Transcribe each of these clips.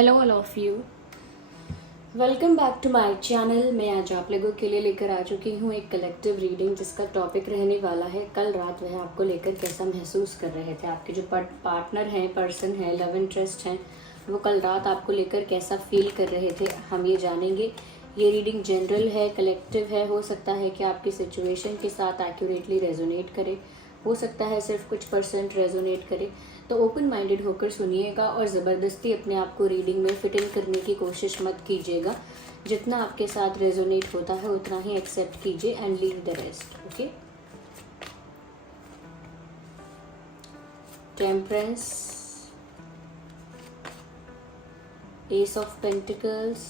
Hello all of you, welcome back to my channel. मैं आज आप लोगों के लिए लेकर आ चुकी हूँ एक कलेक्टिव रीडिंग जिसका टॉपिक रहने वाला है कल रात वह आपको लेकर कैसा महसूस कर रहे थे। आपके जो पार्टनर हैं, पर्सन हैं, लव इंटरेस्ट हैं, वो कल रात आपको लेकर कैसा फील कर रहे थे, हम ये जानेंगे। ये रीडिंग जनरल है, कलेक्टिव है। हो सकता है कि आपकी सिचुएशन के साथ एक्यूरेटली रेजोनेट करे, हो सकता है सिर्फ कुछ परसेंट रेजोनेट करे। तो ओपन माइंडेड होकर सुनिएगा और ज़बरदस्ती अपने आप को रीडिंग में फिट इन करने की कोशिश मत कीजिएगा। जितना आपके साथ रेजोनेट होता है उतना ही एक्सेप्ट कीजिए and leave the rest. Okay. Temperance, S of pentacles,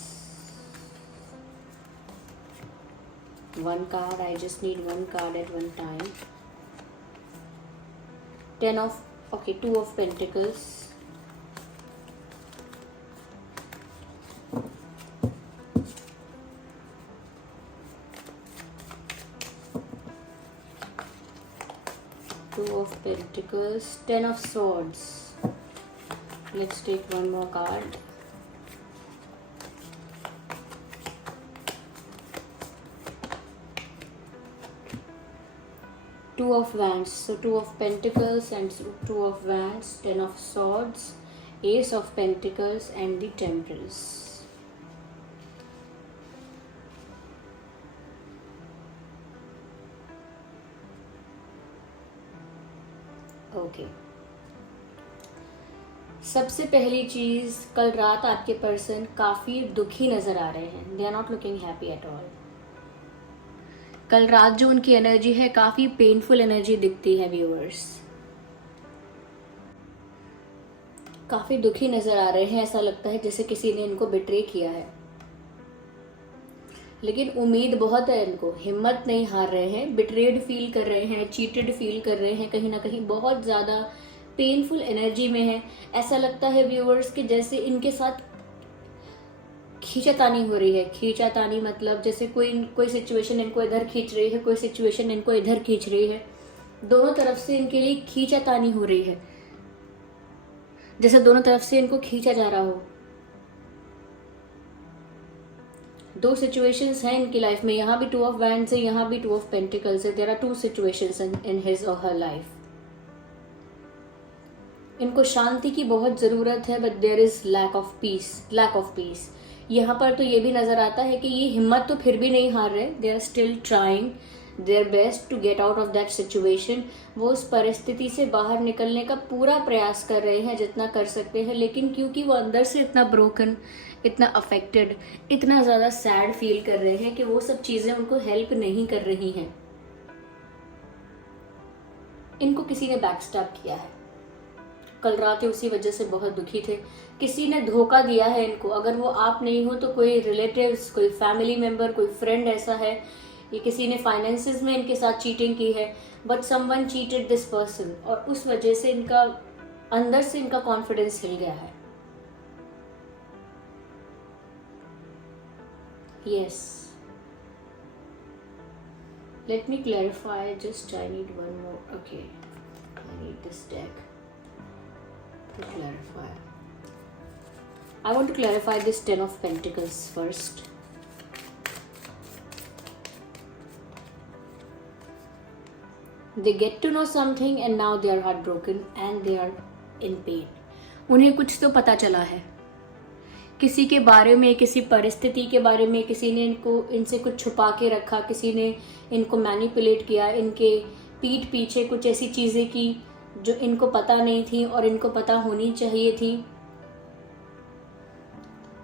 one card. I just need one card at one time. Two of pentacles, two of pentacles, 10 of swords. Let's take one more card. Two of wands. So two of pentacles and two of wands, 10 of swords, ace of pentacles and the temperance. Okay. सबसे पहली चीज, कल रात आपके person काफी दुखी नजर आ रहे हैं। They are not looking happy at all. कल रात जो उनकी एनर्जी है काफी पेनफुल एनर्जी दिखती है व्यूअर्स। काफी दुखी नजर आ रहे हैं। ऐसा लगता है जैसे किसी ने इनको बिट्रे किया है, लेकिन उम्मीद बहुत है इनको, हिम्मत नहीं हार रहे हैं। बिट्रेड फील कर रहे हैं, चीटेड फील कर रहे हैं, कहीं ना कहीं बहुत ज्यादा पेनफुल एनर्जी में है। ऐसा लगता है व्यूअर्स कि जैसे इनके साथ खींचातानी हो रही है। खींचातानी मतलब जैसे कोई सिचुएशन इनको इधर खींच रही है, कोई सिचुएशन इनको इधर खींच रही है। दोनों तरफ से इनके लिए खींचातानी हो रही है, जैसे दोनों तरफ से इनको खींचा जा रहा हो। दो सिचुएशंस हैं इनकी लाइफ में। यहाँ भी टू ऑफ वैंड्स है, यहाँ भी टू ऑफ पेंटिकल्स है। There are two situations in his or her life. इनको शांति की बहुत जरूरत है, but there is lack of peace. यहाँ पर तो ये भी नजर आता है कि ये हिम्मत तो फिर भी नहीं हार रहे। They are still trying their best to get out of that situation. वो उस परिस्थिति से बाहर निकलने का पूरा प्रयास कर रहे हैं जितना कर सकते हैं, लेकिन क्योंकि वो अंदर से इतना ब्रोकन, इतना अफेक्टेड, इतना ज्यादा सैड फील कर रहे हैं कि वो सब चीजें उनको हेल्प नहीं कर रही हैं। इनको किसी ने बैकस्टैप किया है। कल रात उसी वजह से बहुत दुखी थे। किसी ने धोखा दिया है इनको। अगर वो आप नहीं हो तो कोई रिलेटिव्स, कोई फैमिली मेंबर, कोई फ्रेंड ऐसा है। ये किसी ने फाइनेंसेस में इनके साथ चीटिंग की है, but someone cheated this person, और उस वजह से इनका अंदर से इनका कॉन्फिडेंस हिल गया है। Yes, let me clarify, just I need one more. Okay, I need this deck to clarify. I want to clarify this 10 of Pentacles first. They get to know something and now they are heartbroken and they are in pain. उन्हें कुछ तो पता चला है, किसी के बारे में, किसी परिस्थिति के बारे में। किसी ने इनसे कुछ छुपा के रखा, किसी ने इनको मैनिपुलेट किया, इनके पीठ पीछे कुछ ऐसी चीजें की जो इनको पता नहीं थी और इनको पता होनी चाहिए थी।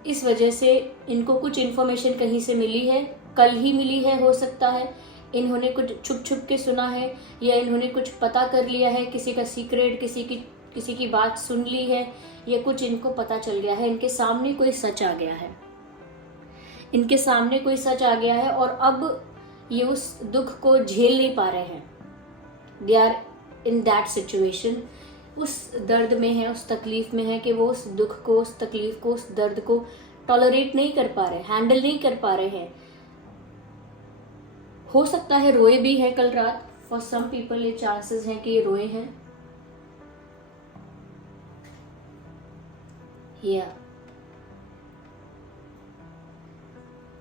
इस वजह से इनको कुछ इन्फॉर्मेशन कहीं से मिली है, कल ही मिली है हो सकता है। इन्होंने कुछ छुप छुप के सुना है, या इन्होंने कुछ पता कर लिया है, किसी का सीक्रेट, किसी की बात सुन ली है, या कुछ इनको पता चल गया है। इनके सामने कोई सच आ गया है, इनके सामने कोई सच आ गया है, और अब ये उस दुख को झेल नहीं पा रहे हैं। They are in that situation, उस दर्द में है, उस तकलीफ में है कि वो उस दुख को, उस तकलीफ को, उस दर्द को टॉलरेट नहीं कर पा रहे, हैंडल नहीं कर पा रहे हैं। हो सकता है रोए भी है कल रात। फॉर सम पीपल ये चांसेस हैं कि ये रोए हैं। या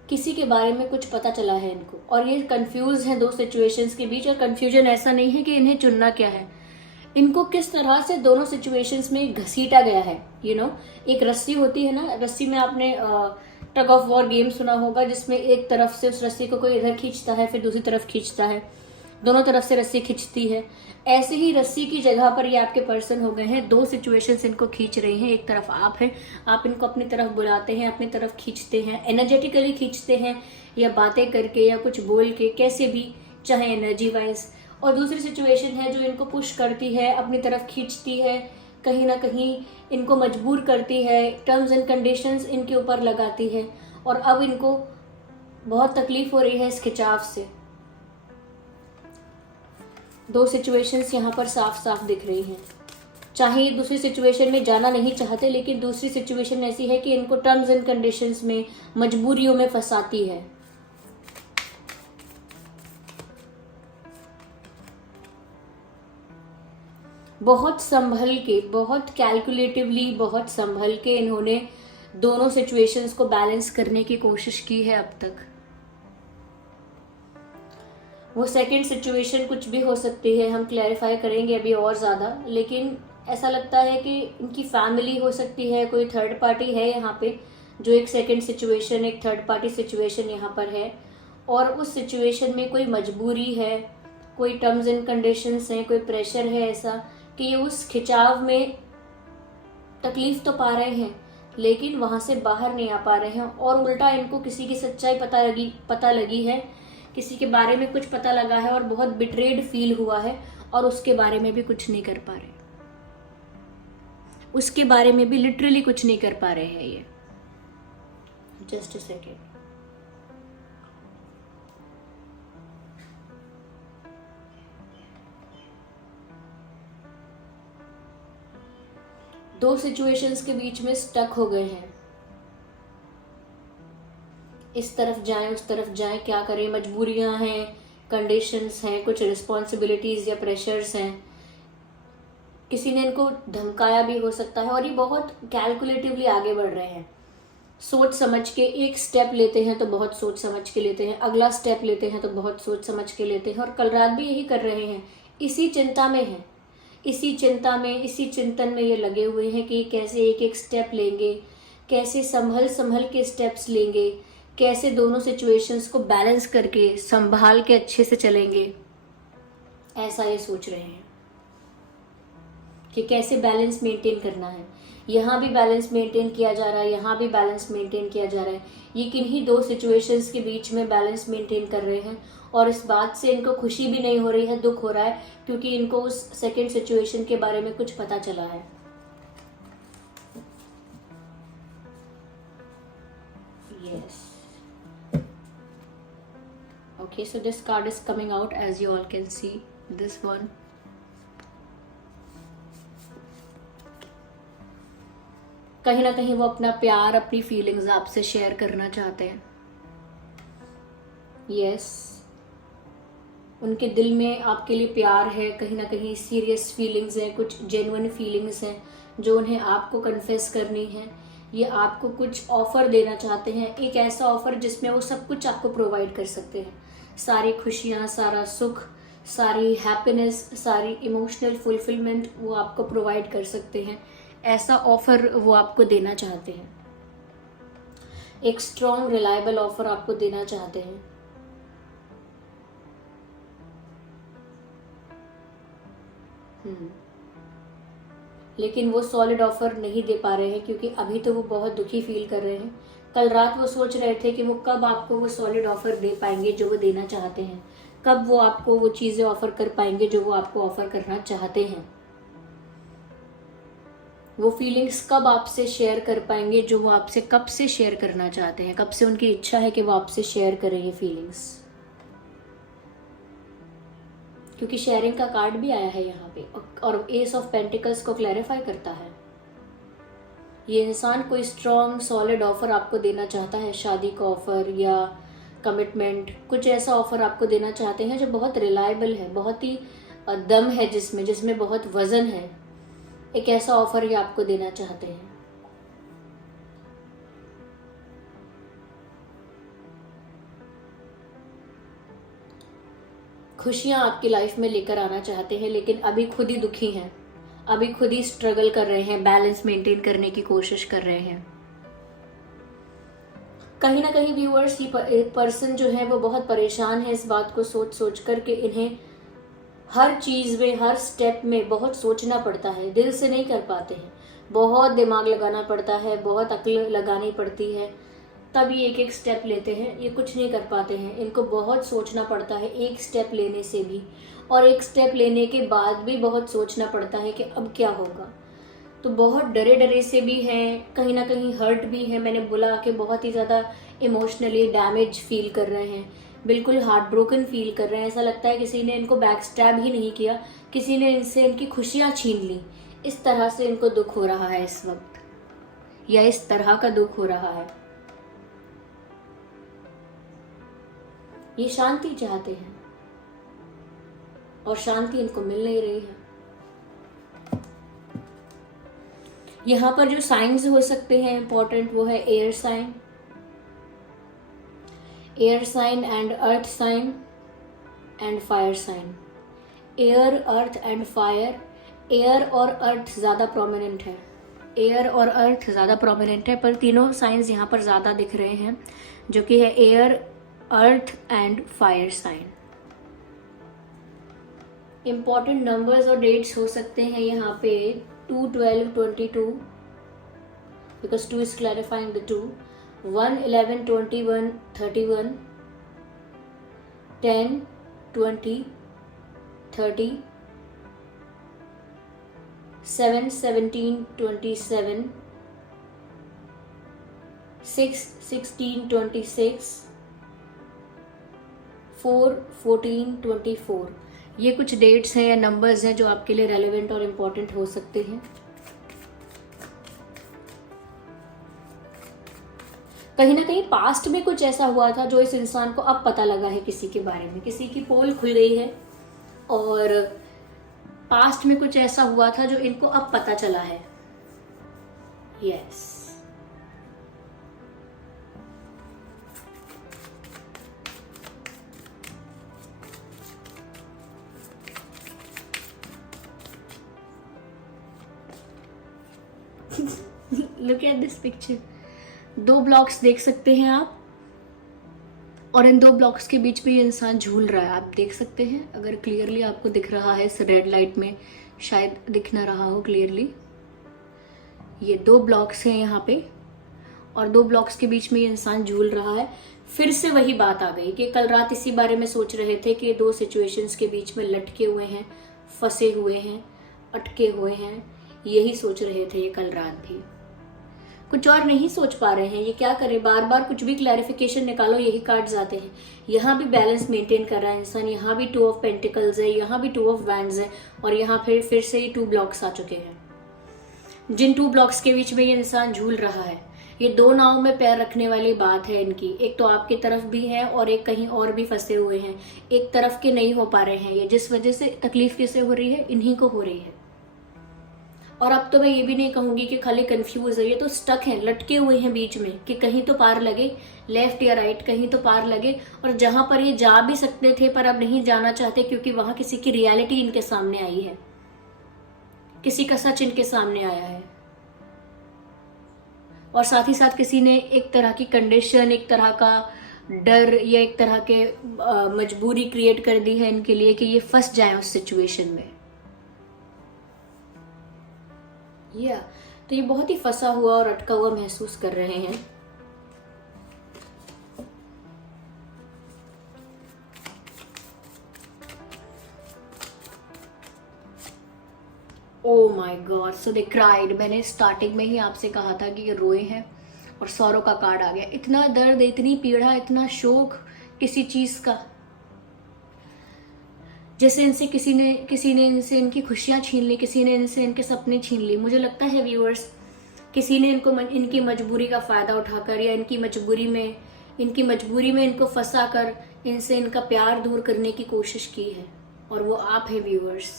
किसी के बारे में कुछ पता चला है इनको, और ये कंफ्यूज हैं दो सिचुएशंस के बीच। और कंफ्यूजन ऐसा नहीं है कि इन्हें चुनना क्या है, इनको किस तरह से दोनों सिचुएशंस में घसीटा गया है। एक रस्सी होती है ना, रस्सी में आपने टग ऑफ वॉर गेम सुना होगा, जिसमें एक तरफ से उस रस्सी को कोई इधर खींचता है, फिर दूसरी तरफ खींचता है, दोनों तरफ से रस्सी खींचती है। ऐसे ही रस्सी की जगह पर ये आपके पर्सन हो गए हैं, दो सिचुएशंस इनको खींच रही हैं। एक तरफ आप हैं, आप इनको अपनी तरफ बुलाते हैं, अपनी तरफ खींचते हैं, एनर्जेटिकली खींचते हैं, या बातें करके या कुछ बोल के, कैसे भी चाहे एनर्जी वाइज। और दूसरी सिचुएशन है जो इनको पुश करती है, अपनी तरफ खींचती है, कहीं ना कहीं इनको मजबूर करती है, टर्म्स एंड कंडीशंस इनके ऊपर लगाती है, और अब इनको बहुत तकलीफ हो रही है इस खिंचाव से। दो सिचुएशंस यहाँ पर साफ साफ दिख रही हैं। चाहे ये दूसरी सिचुएशन में जाना नहीं चाहते, लेकिन दूसरी सिचुएशन ऐसी है कि इनको टर्म्स एंड कंडीशंस में, मजबूरियों में फंसाती है। बहुत संभल के, बहुत कैलकुलेटिवली, बहुत संभल के इन्होंने दोनों सिचुएशंस को बैलेंस करने की कोशिश की है अब तक। वो सेकंड सिचुएशन कुछ भी हो सकती है, हम क्लैरिफाई करेंगे अभी और ज़्यादा, लेकिन ऐसा लगता है कि इनकी फैमिली हो सकती है, कोई थर्ड पार्टी है यहाँ पे, जो एक सेकंड सिचुएशन, एक थर्ड पार्टी सिचुएशन यहाँ पर है। और उस सिचुएशन में कोई मजबूरी है, कोई टर्म्स एंड कंडीशंस हैं, कोई प्रेशर है ऐसा कि ये उस खिंचाव में तकलीफ तो पा रहे हैं, लेकिन वहाँ से बाहर नहीं आ पा रहे हैं। और उल्टा इनको किसी की सच्चाई पता लगी है, किसी के बारे में कुछ पता लगा है और बहुत बिट्रेड फील हुआ है, और उसके बारे में भी कुछ नहीं कर पा रहे, उसके बारे में भी लिटरली कुछ नहीं कर पा रहे हैं ये। Just a second. दो सिचुएशंस के बीच में स्टक हो गए हैं, इस तरफ जाएं उस तरफ जाएं, क्या करें, मजबूरियां हैं, कंडीशंस हैं, कुछ रिस्पॉन्सिबिलिटीज या प्रेशर्स हैं, किसी ने इनको धमकाया भी हो सकता है। और ये बहुत कैलकुलेटिवली आगे बढ़ रहे हैं, सोच समझ के। एक स्टेप लेते हैं तो बहुत सोच समझ के लेते हैं, अगला स्टेप लेते हैं तो बहुत सोच समझ के लेते हैं। और कल रात भी यही कर रहे हैं, इसी चिंता में हैं, इसी चिंता में, इसी चिंतन में ये लगे हुए हैं कि कैसे एक एक स्टेप लेंगे, कैसे संभल के स्टेप्स लेंगे, कैसे दोनों सिचुएशंस को बैलेंस करके संभाल के अच्छे से चलेंगे। ऐसा ये सोच रहे हैं कि कैसे बैलेंस मेंटेन करना है। यहाँ भी बैलेंस मेंटेन किया जा रहा है, यहाँ भी बैलेंस मेंटेन किया जा रहा है। ये किन्हीं दो सिचुएशंस के बीच में बैलेंस मेंटेन कर रहे हैं, और इस बात से इनको खुशी भी नहीं हो रही है, दुख हो रहा है, क्योंकि इनको उस सेकंड सिचुएशन के बारे में कुछ पता चला है। Yes, okay, so this card is coming out, as you all can see, this one. कहीं ना कहीं वो अपना प्यार, अपनी फीलिंग्स आपसे शेयर करना चाहते हैं। यस, उनके दिल में आपके लिए प्यार है, कहीं ना कहीं सीरियस फीलिंग्स हैं, कुछ जेन्युइन फीलिंग्स हैं जो उन्हें आपको कन्फेस करनी है। ये आपको कुछ ऑफर देना चाहते हैं, एक ऐसा ऑफर जिसमें वो सब कुछ आपको प्रोवाइड कर सकते हैं, सारी खुशियाँ, सारा सुख, सारी हैप्पीनेस, सारी इमोशनल फुलफिलमेंट वो आपको प्रोवाइड कर सकते हैं। ऐसा ऑफर वो आपको देना चाहते हैं, एक स्ट्रॉन्ग रिलायबल ऑफर आपको देना चाहते हैं। लेकिन वो सॉलिड ऑफर नहीं दे पा रहे हैं, क्योंकि अभी तो वो बहुत दुखी फील कर रहे हैं। कल रात वो सोच रहे थे कि वो कब आपको वो सॉलिड ऑफर दे पाएंगे जो वो देना चाहते हैं, कब वो आपको वो चीज़ें ऑफर कर पाएंगे जो वो आपको ऑफर करना चाहते हैं, वो फीलिंग्स कब आपसे शेयर कर पाएंगे जो वो आपसे कब से शेयर करना चाहते हैं, कब से उनकी इच्छा है कि वो आपसे शेयर करें ये फीलिंग्स। क्योंकि शेयरिंग का कार्ड भी आया है यहाँ पे, और एस ऑफ पेंटिकल्स को क्लैरिफाई करता है। ये इंसान कोई स्ट्रॉन्ग सॉलिड ऑफर आपको देना चाहता है, शादी का ऑफर या कमिटमेंट, कुछ ऐसा ऑफर आपको देना चाहते हैं जो बहुत रिलायबल है, बहुत ही दम है जिसमें बहुत वजन है। एक ऐसा ऑफर ये आपको देना चाहते हैं। खुशियाँ आपकी लाइफ में लेकर आना चाहते हैं, लेकिन अभी खुद ही दुखी हैं, अभी खुद ही स्ट्रगल कर रहे हैं, बैलेंस मेंटेन करने की कोशिश कर रहे हैं। कहीं ना कहीं व्यूअर्स, ये पर्सन जो है वो बहुत परेशान है इस बात को सोच सोच कर के इन्हें हर चीज़ में, हर स्टेप में बहुत सोचना पड़ता है, दिल से नहीं कर पाते हैं, बहुत दिमाग लगाना पड़ता है, बहुत अक्ल लगानी पड़ती है, तब ये एक एक स्टेप लेते हैं। ये कुछ नहीं कर पाते हैं, इनको बहुत सोचना पड़ता है एक स्टेप लेने से भी, और एक स्टेप लेने के बाद भी बहुत सोचना पड़ता है कि अब क्या होगा। तो बहुत डरे डरे से भी हैं, कहीं ना कहीं हर्ट भी है। मैंने बोला कि बहुत ही ज़्यादा इमोशनली डैमेज फील कर रहे हैं, बिल्कुल हार्ट ब्रोकन फील कर रहे हैं। ऐसा लगता है किसी ने इनको बैक स्टैब ही नहीं किया, किसी ने इनसे इनकी खुशियाँ छीन ली। इस तरह से इनको दुख हो रहा है इस वक्त, या इस तरह का दुख हो रहा है। ये शांति चाहते हैं और शांति इनको मिल नहीं रही है। यहाँ पर जो साइंस हो सकते हैं इंपॉर्टेंट, वो है air sign, air sign and earth sign and fire sign. Air, earth and fire. Air और अर्थ ज़्यादा प्रोमिनेंट है, एयर और अर्थ ज़्यादा प्रोमिनेंट है, पर तीनों साइंस यहाँ पर ज़्यादा दिख रहे हैं, जो कि है air, earth and fire sign. Important numbers और डेट्स हो सकते हैं यहाँ पे 2, 12, 22, because 2 is clarifying the 2, 1, 11, 21, 31, 10, 20, 30, 7, 17, 27, 6, 16, 26, 4, 14, 24। ये कुछ डेट्स हैं या नंबर्स हैं जो आपके लिए रेलेवेंट और इम्पोर्टेंट हो सकते हैं। कहीं ना कहीं पास्ट में कुछ ऐसा हुआ था जो इस इंसान को अब पता लगा है किसी के बारे में, किसी की पोल खुल गई है, और पास्ट में कुछ ऐसा हुआ था जो इनको अब पता चला है। Yes, look at this picture. 2 blocks देख सकते हैं आप, और इन 2 ब्लॉक्स के बीच में ये इंसान झूल रहा है। आप देख सकते हैं, अगर क्लियरली आपको दिख रहा है, इस रेड लाइट में शायद दिख ना रहा हो क्लियरली। ये 2 ब्लॉक्स हैं यहाँ पे, और 2 ब्लॉक्स के बीच में ये इंसान झूल रहा है। फिर से वही बात आ गई कि कल रात इसी बारे में सोच रहे थे कि 2 सिचुएशंस के बीच में लटके हुए हैं, फंसे हुए हैं, अटके हुए हैं। यही सोच रहे थे ये कल रात भी, कुछ और नहीं सोच पा रहे हैं। ये क्या करें, बार बार कुछ भी क्लैरिफिकेशन निकालो यही कार्ड्स आते हैं। यहाँ भी बैलेंस मेंटेन कर रहा है इंसान, यहाँ भी 2 ऑफ पेंटिकल्स है, यहाँ भी 2 ऑफ वैंड्स है, और यहाँ फिर से ये 2 ब्लॉक्स आ चुके हैं। जिन 2 ब्लॉक्स के बीच में ये इंसान झूल रहा है, ये 2 नाव में पैर रखने वाली बात है इनकी। एक तो आपकी तरफ भी है और एक कहीं और भी फंसे हुए हैं, एक तरफ के नहीं हो पा रहे हैं। ये जिस वजह से तकलीफ किसे हो रही है, इन्हीं को हो रही है। और अब तो मैं ये भी नहीं कहूंगी कि खाली कंफ्यूज है, ये तो स्टक हैं, लटके हुए हैं बीच में कि कहीं तो पार लगे, लेफ्ट या राइट, कहीं तो पार लगे। और जहां पर ये जा भी सकते थे पर अब नहीं जाना चाहते, क्योंकि वहां किसी की रियलिटी इनके सामने आई है, किसी का सच इनके सामने आया है, और साथ ही साथ किसी ने एक तरह की कंडीशन, एक तरह का डर या एक तरह के मजबूरी क्रिएट कर दी है इनके लिए कि ये फंस जाए उस सिचुएशन में। तो ये बहुत ही फंसा हुआ और अटका हुआ महसूस कर रहे हैं। Oh my God, so they cried. मैंने स्टार्टिंग में ही आपसे कहा था कि ये रोए हैं, और सौरों का कार्ड आ गया। इतना दर्द, इतनी पीड़ा, इतना शोक किसी चीज का, जैसे इनसे किसी ने इनसे इनकी खुशियां छीन ली, किसी ने इनसे इनके सपने छीन ली। मुझे लगता है व्यूअर्स, किसी ने इनकी मजबूरी का फायदा उठाकर या इनकी मजबूरी में इनको फंसा कर इनसे इनका प्यार दूर करने की कोशिश की है, और वो आप है व्यूअर्स।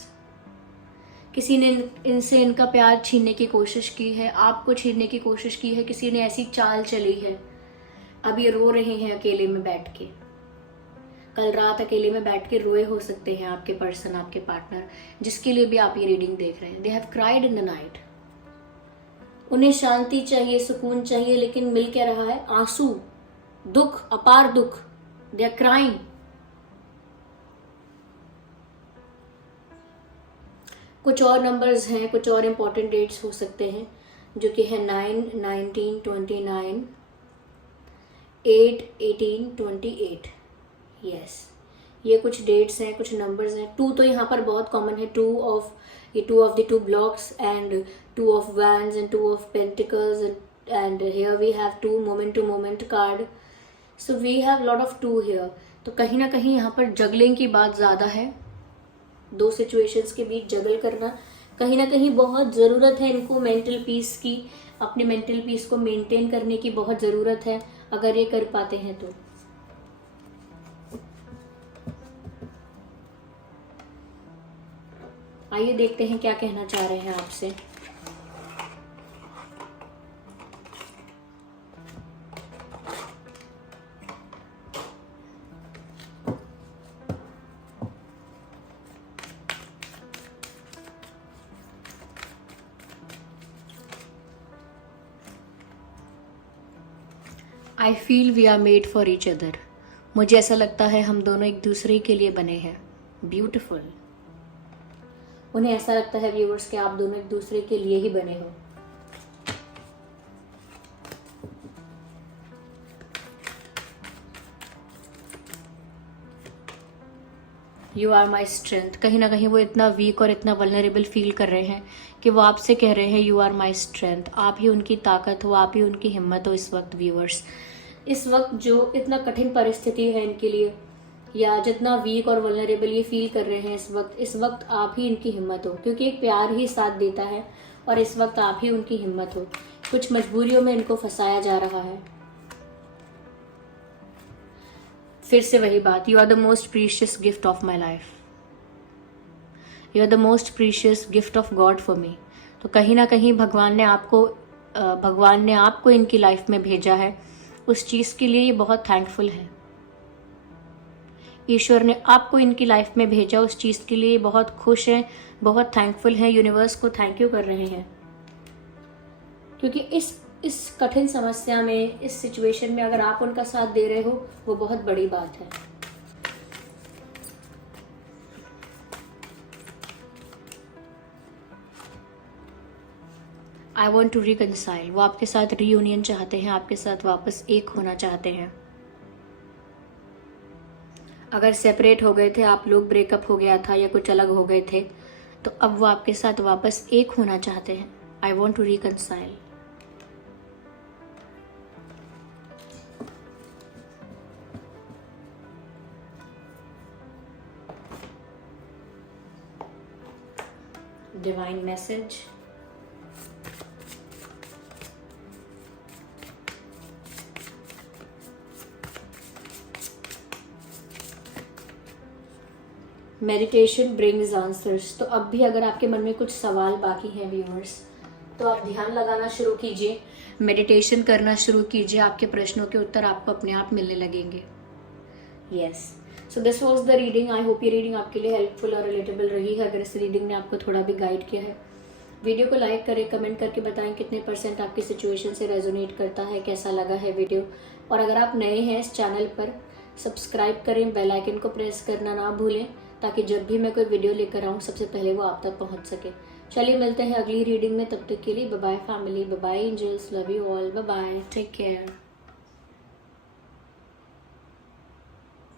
किसी ने इनसे इनका प्यार छीनने की कोशिश की है, आपको छीनने की कोशिश की है, किसी ने ऐसी चाल चली है। अब ये रो रहे हैं अकेले में बैठ के। कल रात अकेले में बैठ के रोए हो सकते हैं आपके पर्सन, आपके पार्टनर, जिसके लिए भी आप ये रीडिंग देख रहे हैं। They have cried in the night. उन्हें शांति चाहिए, सुकून चाहिए, लेकिन मिल क्या रहा है? आंसू, दुख, अपार दुख। They are crying. कुछ और नंबर्स हैं, कुछ और इंपॉर्टेंट डेट्स हो सकते हैं, जो कि है 9, 19, 29, 8, 18, 28। यस, ये कुछ डेट्स हैं, कुछ नंबर्स हैं। 2 तो यहाँ पर बहुत कॉमन है। 2 of the 2 blocks and 2 of wands and 2 of pentacles and here we have 2 moment to moment card. So we have lot of 2 here. तो कहीं ना कहीं यहाँ पर जगलिंग की बात ज़्यादा है। 2 सिचुएशंस के बीच जगल करना कहीं ना कहीं बहुत ज़रूरत है इनको। मेंटल पीस की, अपने मेंटल पीस को मेंटेन करने की बहुत ज़रूरत है, अगर ये कर पाते हैं तो। आइए देखते हैं क्या कहना चाह रहे हैं आपसे। I feel we are made for each other. मुझे ऐसा लगता है हम दोनों एक दूसरे के लिए बने हैं। ब्यूटिफुल। उन्हें ऐसा लगता है व्यूअर्स कि आप दोनों एक दूसरे के लिए ही बने हो। You are my strength. कहीं ना कहीं वो इतना वीक और इतना वल्नरेबल फील कर रहे हैं कि वो आपसे कह रहे हैं यू आर माई स्ट्रेंथ। आप ही उनकी ताकत हो, आप ही उनकी हिम्मत हो इस वक्त व्यूअर्स। इस वक्त जो इतना कठिन परिस्थिति है इनके लिए, या जितना वीक और वल्नरेबल ये फील कर रहे हैं इस वक्त आप ही इनकी हिम्मत हो, क्योंकि एक प्यार ही साथ देता है और इस वक्त आप ही उनकी हिम्मत हो। कुछ मजबूरियों में इनको फंसाया जा रहा है। फिर से वही बात, you are the most precious gift of my life. You are the most precious gift of God for me. तो कहीं ना कहीं भगवान ने आपको इनकी लाइफ में भेजा है, उस चीज़ के लिए ये बहुत थैंकफुल है। ईश्वर ने आपको इनकी लाइफ में भेजा, उस चीज़ के लिए बहुत खुश हैं, बहुत थैंकफुल हैं, यूनिवर्स को थैंक यू कर रहे हैं। क्योंकि इस कठिन समस्या में, इस सिचुएशन में अगर आप उनका साथ दे रहे हो, वो बहुत बड़ी बात है। I want to reconcile. वो आपके साथ रीयूनियन चाहते हैं, आपके साथ वापस एक होना चाहते हैं। अगर सेपरेट हो गए थे आप लोग, ब्रेकअप हो गया था या कुछ अलग हो गए थे, तो अब वो आपके साथ वापस एक होना चाहते हैं। I want to reconcile. Divine message. Meditation brings answers. तो अब भी अगर आपके मन में कुछ सवाल बाकी हैं व्यूअर्स, तो आप ध्यान लगाना शुरू कीजिए, मेडिटेशन करना शुरू कीजिए। आपके प्रश्नों के उत्तर आपको अपने आप मिलने लगेंगे। Yes, so this was the reading. I hope ये रीडिंग आपके लिए हेल्पफुल और रिलेटेबल रही है। अगर इस रीडिंग ने आपको थोड़ा भी गाइड किया है, वीडियो को लाइक करें, कमेंट करके बताएं कितने % आपकी सिचुएशन से रेजोनेट करता है, कैसा लगा है वीडियो। और अगर आप नए हैं इस चैनल पर, सब्सक्राइब करें, बेल आइकन को प्रेस करना ना भूलें, ताकि जब भी मैं कोई वीडियो लेकर आऊँ सबसे पहले वो आप तक पहुँच सके। चलिए मिलते हैं अगली रीडिंग में, तब तक के लिए bye bye family, bye bye angels, love you all, bye bye, take care.